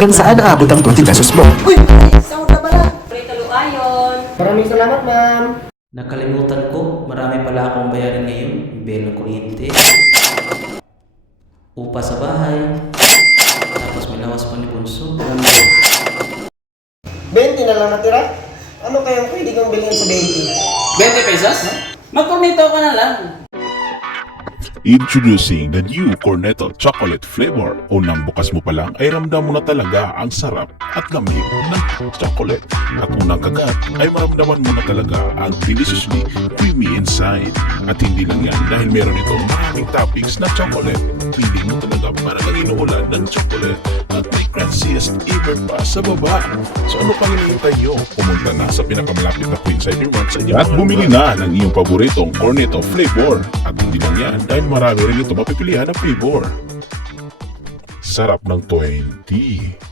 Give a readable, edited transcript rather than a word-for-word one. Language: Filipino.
Hanggang saan aabot ang 20 pesos mo? Uy! Sahod na pala! Prito Luayon. Maraming salamat, ma'am. Nakalimutan ko, marami pala akong bayarin ngayon. Bill ng kuryente, upa sa bahay, tapos may lawas pa ni Bunso. 20 na lang natira? Ano kayang pwede kong bilhin sa 20? 20 pesos? Magkornito ka na lang. Introducing the new Cornetto Chocolate Flavor. Unang bukas mo pa lang ay ramdam mo na talaga ang sarap at lamig ng chocolate. At unang kagat ay maramdaman mo na talaga ang deliciously creamy inside. At hindi lang yan dahil meron itong maraming toppings na chocolate. Feeling mo talaga parang ang inuulan ng chocolate at may crunciest ever pa sa baba. So ano pang hinihintay nyo? Pumunta na sa pinakamalapit na Queen Cybermart sa inyo at bumili na ng iyong paboritong Cornetto Flavor. At hindi lang yan dahil marami rin ito mapipilihan na flavor. Sarap ng 20.